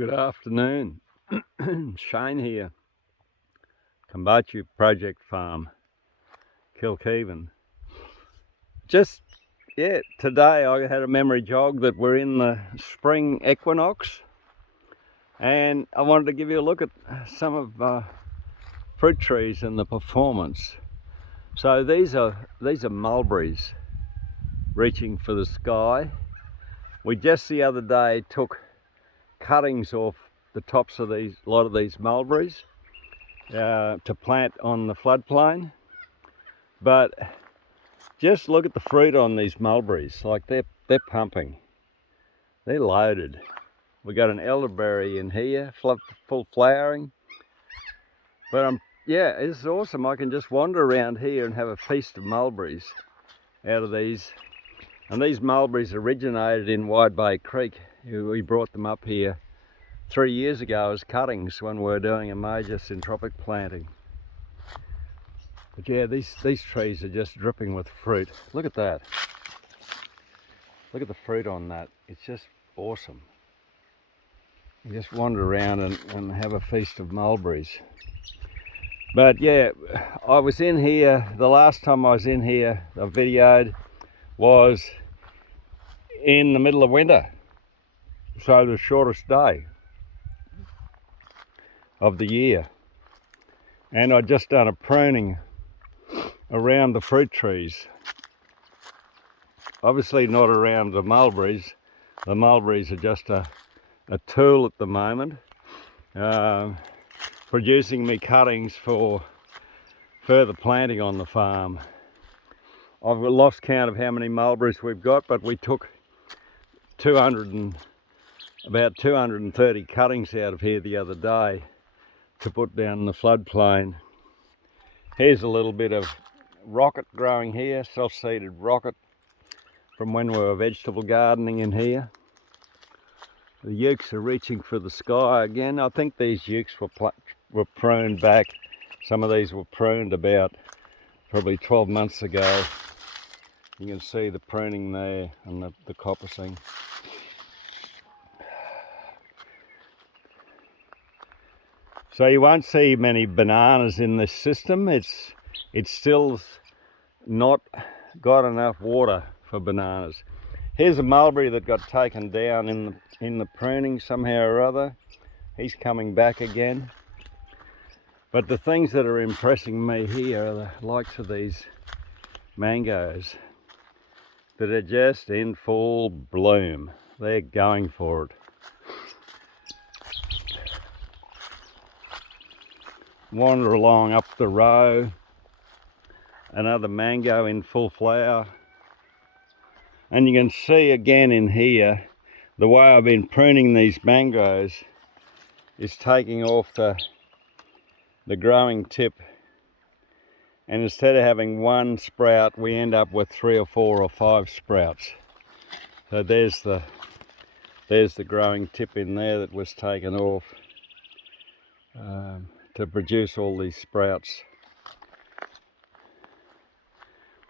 Good afternoon. Shane here, Kombucha Project Farm, Kilkeven. Today I had a memory jog that we're in the spring equinox, and I wanted to give you a look at some of fruit trees and the performance. So these are mulberries reaching for the sky. We just the other day took cuttings off the tops of a lot of these mulberries to plant on the floodplain, but just look at the fruit on these mulberries. Like they're pumping, they're loaded. We got an elderberry in here, full flowering. But it's awesome. I can just wander around here and have a feast of mulberries out of these. And these mulberries originated in Wide Bay Creek. We brought them up here 3 years ago as cuttings when we were doing a major syntropic planting. But yeah, these trees are just dripping with fruit. Look at that. Look at the fruit on that. It's just awesome. You just wander around and have a feast of mulberries. But yeah, I was in here, the last time I was in here, I videoed, was in the middle of winter. So the shortest day of the year. And I'd just done a pruning around the fruit trees. Obviously not around the mulberries. The mulberries are just a tool at the moment, producing me cuttings for further planting on the farm. I've lost count of how many mulberries we've got, but we took about 230 cuttings out of here the other day to put down the floodplain. Here's a little bit of rocket growing here, self-seeded rocket from when we were vegetable gardening in here. The ukes are reaching for the sky again. I think these ukes were pruned back. Some of these were pruned about probably 12 months ago. You can see the pruning there and the coppicing. So you won't see many bananas in this system. It's still not got enough water for bananas. Here's a mulberry that got taken down in the pruning somehow or other. He's coming back again. But the things that are impressing me here are the likes of these mangoes that are just in full bloom. They're going for it. Wander along up the row, another mango in full flower. And you can see again in here, the way I've been pruning these mangoes is taking off the growing tip. And instead of having one sprout, we end up with 3 or 4 or 5 sprouts. So there's the growing tip in there that was taken off to produce all these sprouts.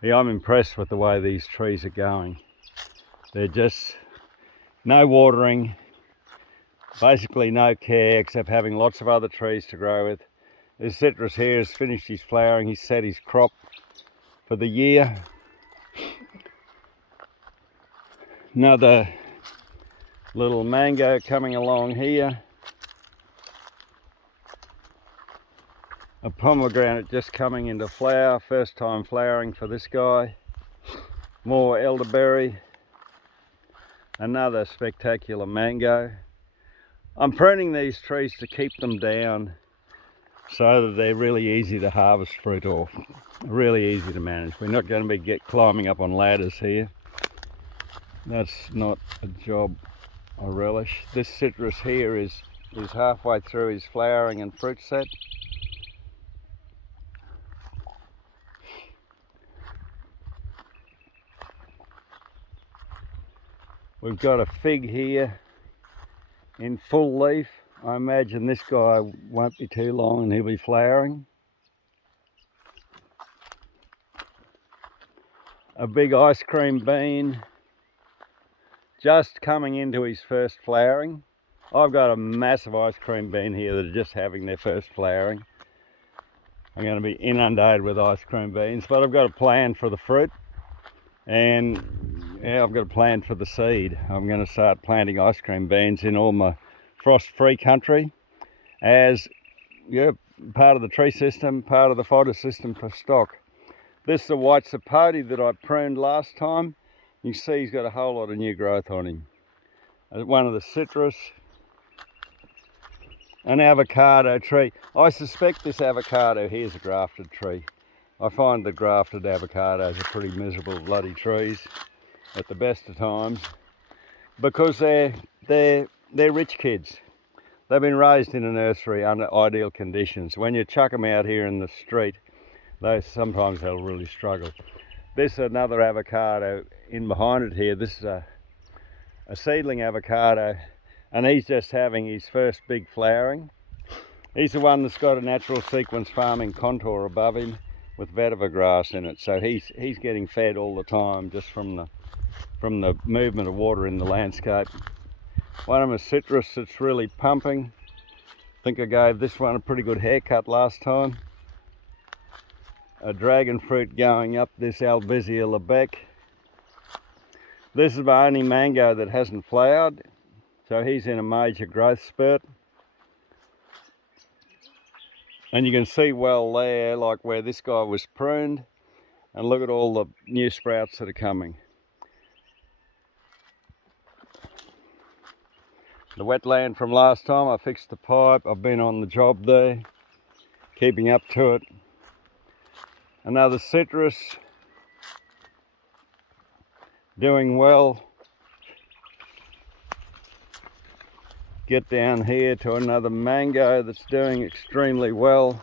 Yeah, I'm impressed with the way these trees are going. They're just no watering, basically no care except having lots of other trees to grow with. This citrus here has finished his flowering. He's set his crop for the year. Another little mango coming along here. A pomegranate just coming into flower, first time flowering for this guy. More elderberry. Another spectacular mango. I'm pruning these trees to keep them down so that they're really easy to harvest fruit off. Really easy to manage. We're not going to be climbing up on ladders here. That's not a job I relish. This citrus here is halfway through his flowering and fruit set. We've got a fig here in full leaf. I imagine this guy won't be too long and he'll be flowering. A big ice cream bean just coming into his first flowering. I've got a massive ice cream bean here that are just having their first flowering. I'm going to be inundated with ice cream beans, but I've got a plan for the fruit, and yeah, I've got a plan for the seed. I'm going to start planting ice cream beans in all my frost-free country as part of the tree system, part of the fodder system for stock. This is a white sapote that I pruned last time. You can see he's got a whole lot of new growth on him. One of the citrus, an avocado tree. I suspect this avocado here is a grafted tree. I find the grafted avocados are pretty miserable bloody trees at the best of times because they're rich kids. They've been raised in a nursery under ideal conditions. When you chuck them out here in the street, sometimes they'll really struggle. This is another avocado in behind it here. This is a seedling avocado, and he's just having his first big flowering. He's the one that's got a natural sequence farming contour above him with vetiver grass in it, so he's getting fed all the time just from the movement of water in the landscape. One of my citrus that's really pumping. I think I gave this one a pretty good haircut last time. A dragon fruit going up this Albizia Lebec. This is my only mango that hasn't flowered, so he's in a major growth spurt. And you can see well there, like where this guy was pruned, and look at all the new sprouts that are coming. The wetland from last time, I fixed the pipe. I've been on the job there, keeping up to it. Another citrus, doing well. Get down here to another mango that's doing extremely well.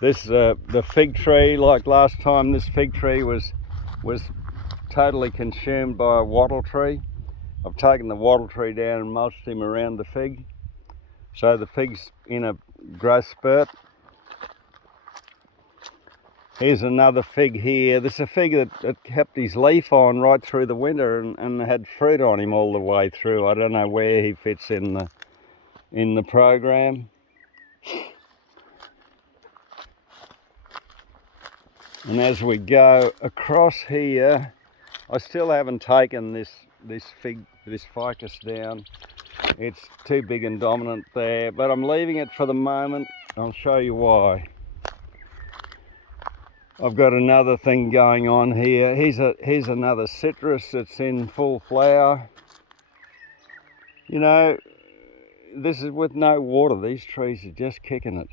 This the fig tree. Like last time, this fig tree was totally consumed by a wattle tree. I've taken the wattle tree down and mulched him around the fig, so the fig's in a growth spurt. Here's another fig here. This is a fig that kept his leaf on right through the winter and had fruit on him all the way through. I don't know where he fits in the program. And as we go across here, I still haven't taken this ficus down. It's too big and dominant there, but I'm leaving it for the moment. I'll show you why. I've got another thing going on here. Here's another citrus that's in full flower. You know, this is with no water. These trees are just kicking it.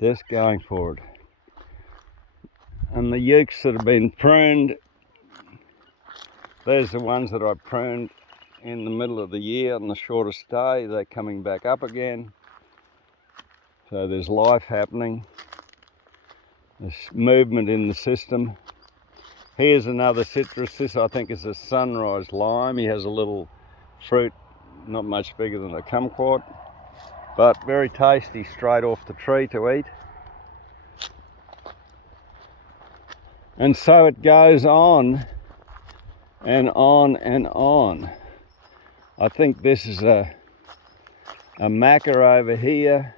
Just going for it. And the ukes that have been pruned, there's the ones that I pruned in the middle of the year on the shortest day. They're coming back up again. So there's life happening. There's movement in the system. Here's another citrus. This I think is a sunrise lime. He has a little fruit, not much bigger than a kumquat, but very tasty straight off the tree to eat. And so it goes on and on and on. I think this is a Macker over here.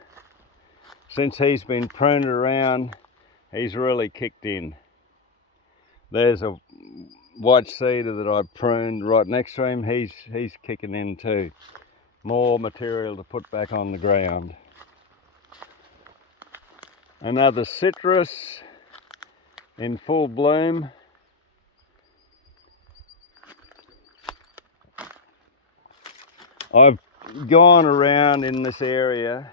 Since he's been pruned around, he's really kicked in. There's a white cedar that I pruned right next to him. He's kicking in too. More material to put back on the ground. Another citrus in full bloom. I've gone around in this area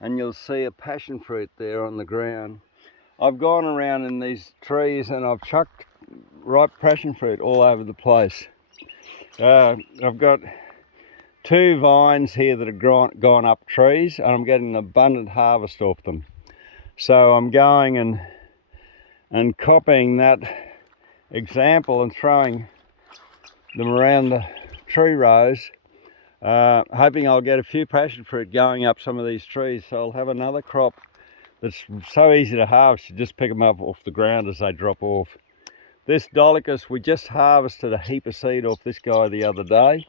and you'll see a passion fruit there on the ground. I've gone around in these trees and I've chucked ripe passion fruit all over the place. I've got 2 vines here that have gone up trees, and I'm getting an abundant harvest off them. So I'm going and copying that example and throwing them around the tree rows, hoping I'll get a few passion fruit going up some of these trees, so I'll have another crop that's so easy to harvest. You just pick them up off the ground as they drop off. This Dolichos, we just harvested a heap of seed off this guy the other day.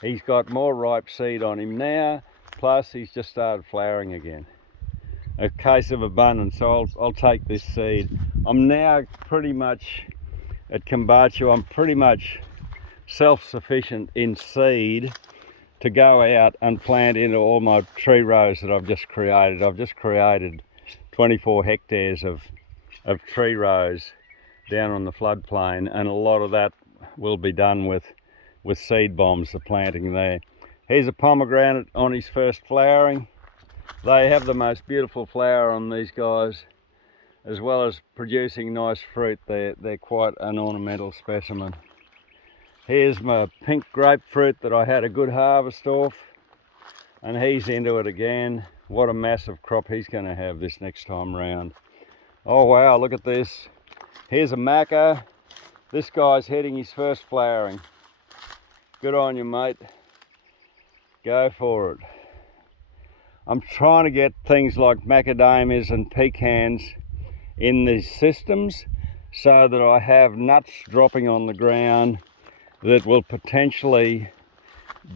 He's got more ripe seed on him now, plus he's just started flowering again. A case of abundance, so I'll take this seed. I'm now pretty much at Kombucha, I'm pretty much self-sufficient in seed to go out and plant into all my tree rows that I've just created. I've just created 24 hectares of tree rows down on the floodplain, and a lot of that will be done with seed bombs, the planting there. Here's a pomegranate on his first flowering. They have the most beautiful flower on these guys, as well as producing nice fruit. They're quite an ornamental specimen. Here's my pink grapefruit that I had a good harvest off, and he's into it again. What a massive crop he's going to have this next time round. Oh wow, look at this. Here's a Macker. This guy's hitting his first flowering. Good on you, mate. Go for it. I'm trying to get things like macadamias and pecans in these systems so that I have nuts dropping on the ground that will potentially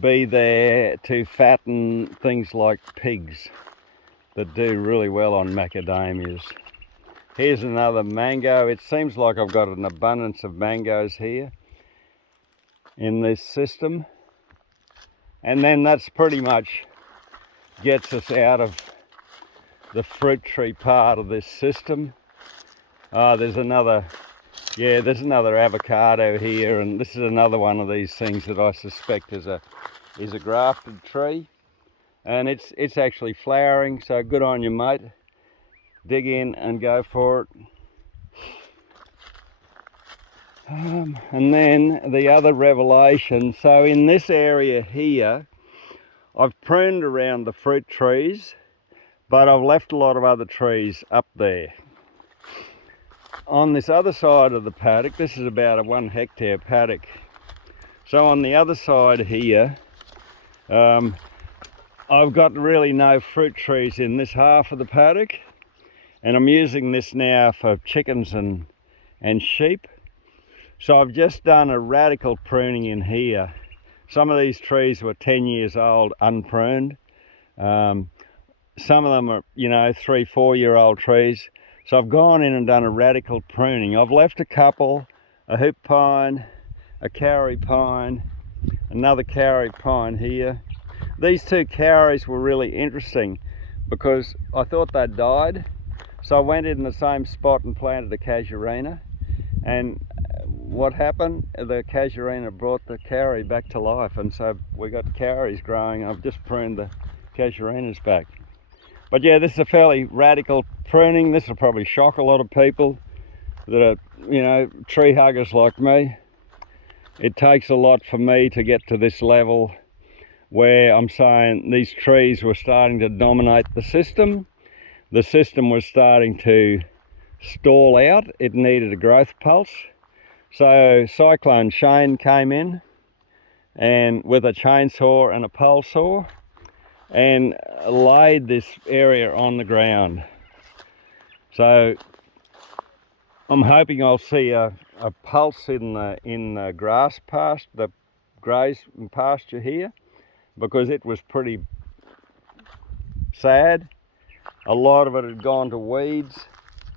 be there to fatten things like pigs that do really well on macadamias. Here's another mango. It seems like I've got an abundance of mangoes here in this system. And then that's pretty much gets us out of the fruit tree part of this system. There's another avocado here, and this is another one of these things that I suspect is a grafted tree, and it's actually flowering, so good on you, mate. Dig in and go for it. And then the other revelation, so in this area here, I've pruned around the fruit trees, but I've left a lot of other trees up there. On this other side of the paddock, this is about a 1 hectare paddock. So on the other side here, I've got really no fruit trees in this half of the paddock, and I'm using this now for chickens and sheep. So I've just done a radical pruning in here. Some of these trees were 10 years old, unpruned. Some of them are, 3-4 year old trees. So I've gone in and done a radical pruning. I've left a couple, a hoop pine, a kauri pine, another kauri pine here. These 2 kauris were really interesting because I thought they'd died. So I went in the same spot and planted a casuarina, and what happened, the casuarina brought the kauri back to life, and so we got kauris growing. I've just pruned the casuarinas back. But yeah, this is a fairly radical pruning. This will probably shock a lot of people that are, tree huggers like me. It takes a lot for me to get to this level where I'm saying these trees were starting to dominate the system. The system was starting to stall out. It needed a growth pulse. So Cyclone Shane came in and with a chainsaw and a pole saw and laid this area on the ground. So I'm hoping I'll see a pulse in the grass pasture, the graze pasture here, because it was pretty sad. A lot of it had gone to weeds.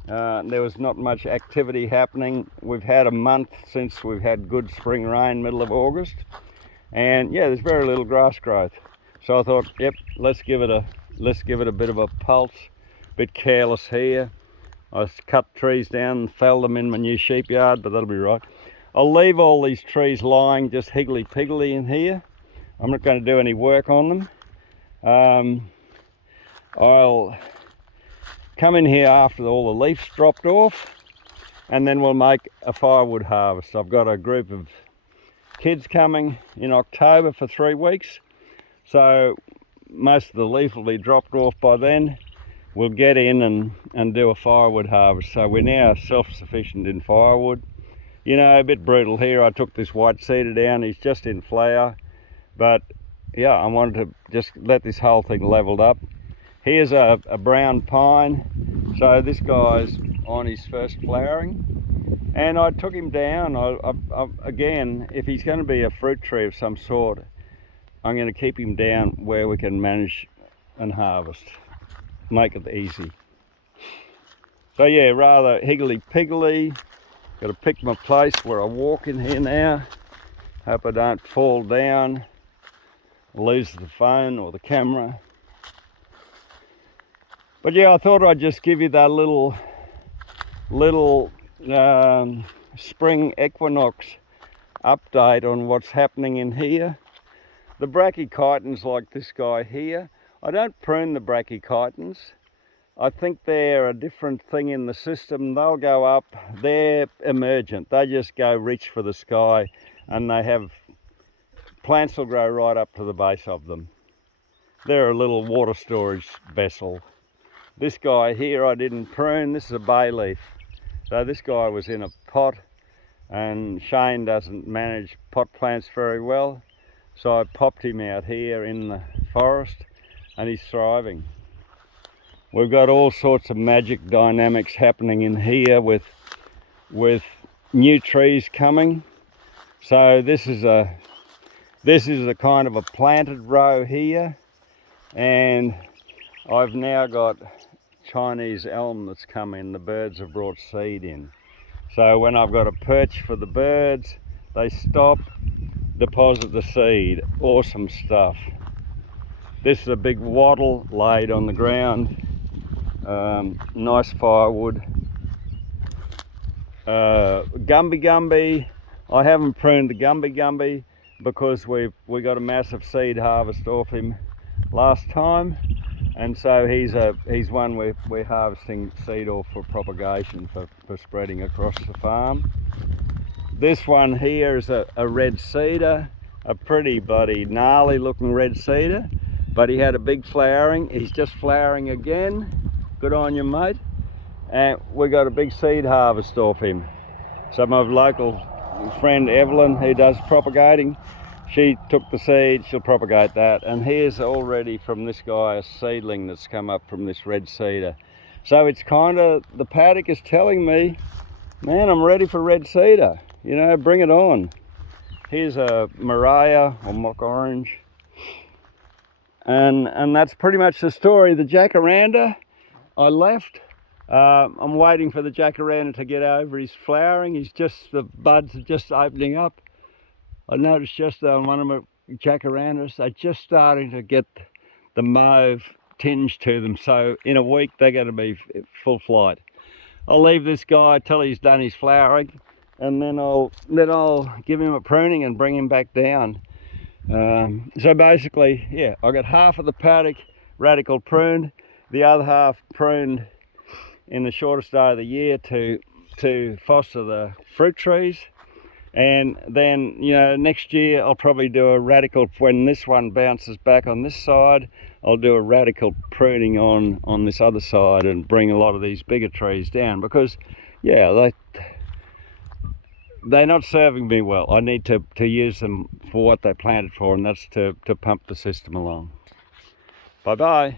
There was not much activity happening. We've had a month since we've had good spring rain, middle of August, and yeah, there's very little grass growth. So I thought, yep, let's give it a bit of a pulse. Bit careless here. I cut trees down and fell them in my new sheep yard, but that'll be right. I'll leave all these trees lying just higgledy-piggledy in here. I'm not going to do any work on them. I'll come in here after all the leaves dropped off, and then we'll make a firewood harvest. I've got a group of kids coming in October for 3 weeks, so most of the leaf will be dropped off by then. We'll get in and do a firewood harvest. So we're now self-sufficient in firewood. A bit brutal here. I took this white cedar down. He's just in flower, but yeah, I wanted to just let this whole thing leveled up. Here's a brown pine. So this guy's on his first flowering. And I took him down. Again, if he's going to be a fruit tree of some sort, I'm going to keep him down where we can manage and harvest. Make it easy. So yeah, rather higgledy-piggledy. Got to pick my place where I walk in here now. Hope I don't fall down, lose the phone or the camera. But yeah, I thought I'd just give you that little spring equinox update on what's happening in here. The brachychitons like this guy here, I don't prune the brachychitons. I think they're a different thing in the system. They'll go up, they're emergent. They just go reach for the sky, and they have, plants will grow right up to the base of them. They're a little water storage vessel. This guy here I didn't prune, this is a bay leaf. So this guy was in a pot, and Shane doesn't manage pot plants very well. So I popped him out here in the forest, and he's thriving. We've got all sorts of magic dynamics happening in here with new trees coming. So this is a kind of a planted row here, and I've now got Chinese elm that's come in. The birds have brought seed in. So when I've got a perch for the birds, they stop, deposit the seed. Awesome stuff. This is a big wattle laid on the ground. Nice firewood. Gumby. I haven't pruned the Gumby because we got a massive seed harvest off him last time, and so he's one we're harvesting seed off for propagation for spreading across the farm. This one here is a red cedar, a pretty bloody gnarly looking red cedar, but he had a big flowering. He's just flowering again. Good on you, mate. And we got a big seed harvest off him. So my local friend Evelyn, who does propagating, she took the seed, she'll propagate that. And here's already from this guy a seedling that's come up from this red cedar. So it's kind of, the paddock is telling me, man, I'm ready for red cedar. You know, bring it on. Here's a Mariah or mock orange. And that's pretty much the story. The jacaranda, I left. I'm waiting for the jacaranda to get over his flowering. The buds are just opening up. I noticed just on one of my jacarandas, they're just starting to get the mauve tinge to them. So in a week, they're going to be full flight. I'll leave this guy till he's done his flowering, and then I'll give him a pruning and bring him back down. So basically, yeah, I got half of the paddock radical pruned, the other half pruned in the shortest day of the year to foster the fruit trees. And then, you know, next year I'll probably do a radical, when this one bounces back on this side, I'll do a radical pruning on this other side and bring a lot of these bigger trees down, because yeah, they're not serving me well. I need to use them for what they planted for, and that's to pump the system along. Bye bye.